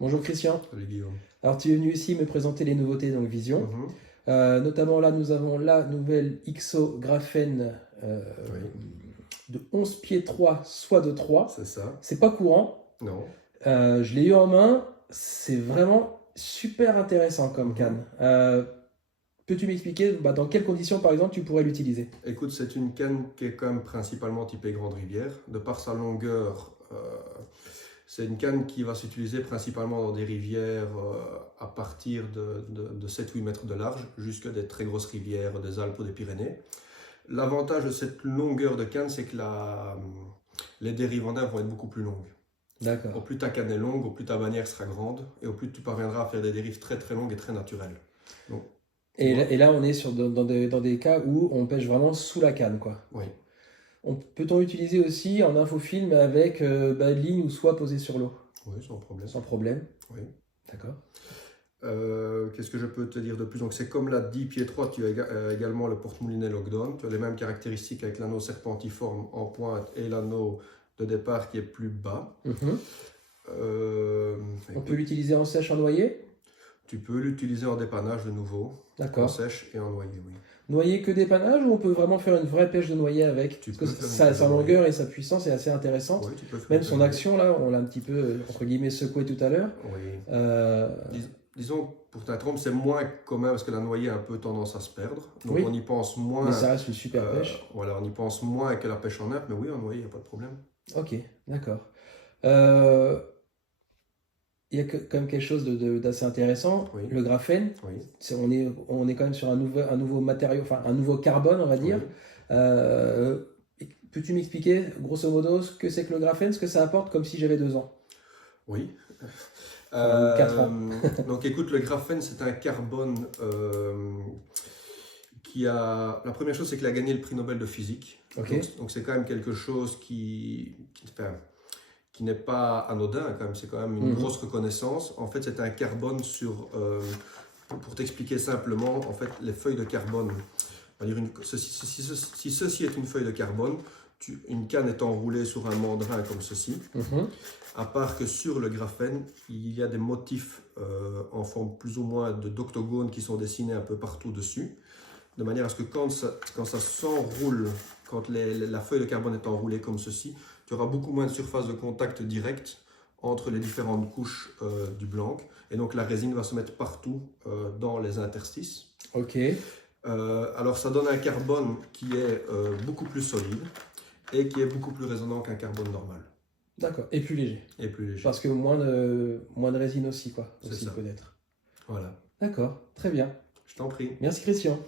Bonjour Christian. Salut Guillaume. Alors tu es venu ici me présenter les nouveautés donc Vision. Mhm. Notamment là nous avons la nouvelle XO Graphène Oui, de 11 pieds 3, soit de 3. c'est ça. C'est pas courant. Non. Je l'ai eu en main. C'est vraiment super intéressant comme Mhm. canne. Peux-tu m'expliquer dans quelles conditions par exemple tu pourrais l'utiliser? Écoute, c'est une canne qui est quand même principalement typée grande rivière. De par sa longueur, c'est une canne qui va s'utiliser principalement dans des rivières à partir de 7-8 mètres de large, jusqu'à des très grosses rivières des Alpes ou des Pyrénées. L'avantage de cette longueur de canne, c'est que les dérives en air vont être beaucoup plus longues. Au D'accord. plus ta canne est longue, au plus ta bannière sera grande, et au plus tu parviendras à faire des dérives très très longues et très naturelles. Donc, tu Et vois? là, et là, on est dans des cas où on pêche vraiment sous la canne, quoi. Oui. Peut-on l'utiliser aussi en infofilm avec ligne ou soit posé sur l'eau? Oui, sans problème. Sans problème. Oui. D'accord. Qu'est-ce que je peux te dire de plus? Donc c'est comme la 10 pieds 3, tu as également le porte-moulinet lockdown. Tu as les mêmes caractéristiques avec l'anneau serpentiforme en pointe et l'anneau de départ qui est plus bas. Mhm. Euh, On peut l'utiliser en sèche, en noyer? Tu peux l'utiliser en dépannage de nouveau, en D'accord. sèche et en noyer, oui. Noyer que dépannage ou on peut vraiment faire une vraie pêche de noyer avec? Tu Parce peux que faire une sa pêche de longueur et sa puissance est assez intéressante. Oui, tu peux faire Même une son pêche de action, là, on l'a un petit peu, entre guillemets, secoué tout à l'heure. Oui. Euh, Disons, pour t'interrompre, c'est moins commun parce que la noyer a un peu tendance à se perdre. Donc Oui. on y pense moins. Mais ça reste une super pêche. Voilà, on y pense moins que la pêche en nappe, mais oui, en noyer, il n'y a pas de problème. Ok, d'accord. Euh, Il y a quand même quelque chose d'assez intéressant. Oui. Le graphène, Oui. on est quand même sur un nouveau matériau, enfin un nouveau carbone, on va dire. Oui. Euh, Peux-tu m'expliquer, grosso modo, ce que c'est que le graphène, ce que ça apporte, comme si j'avais 2 ans? Oui. Ou 4 ans. Donc écoute, le graphène, c'est un carbone qui a... La première chose, c'est qu'il a gagné le prix Nobel de physique. Ok. Donc c'est quand même quelque chose qui n'est pas anodin, quand même. C'est quand même une grosse reconnaissance. En fait, c'est un carbone sur... pour t'expliquer simplement, en fait, les feuilles de carbone. On va dire si ceci est une feuille de carbone, une canne est enroulée sur un mandrin comme ceci. À part que sur le graphène, il y a des motifs en forme plus ou moins d'octogones qui sont dessinés un peu partout dessus, de manière à ce que quand ça s'enroule, quand la feuille de carbone est enroulée comme ceci, tu auras beaucoup moins de surface de contact direct entre les différentes couches du blanc, et donc la résine va se mettre partout dans les interstices. Ok. Alors ça donne un carbone qui est beaucoup plus solide et qui est beaucoup plus résonnant qu'un carbone normal. D'accord. Et plus léger. Et plus léger. Parce que moins de résine aussi, quoi. C'est Aussi ça. peut-être. Voilà. D'accord. Très bien. Je t'en prie. Merci Christian.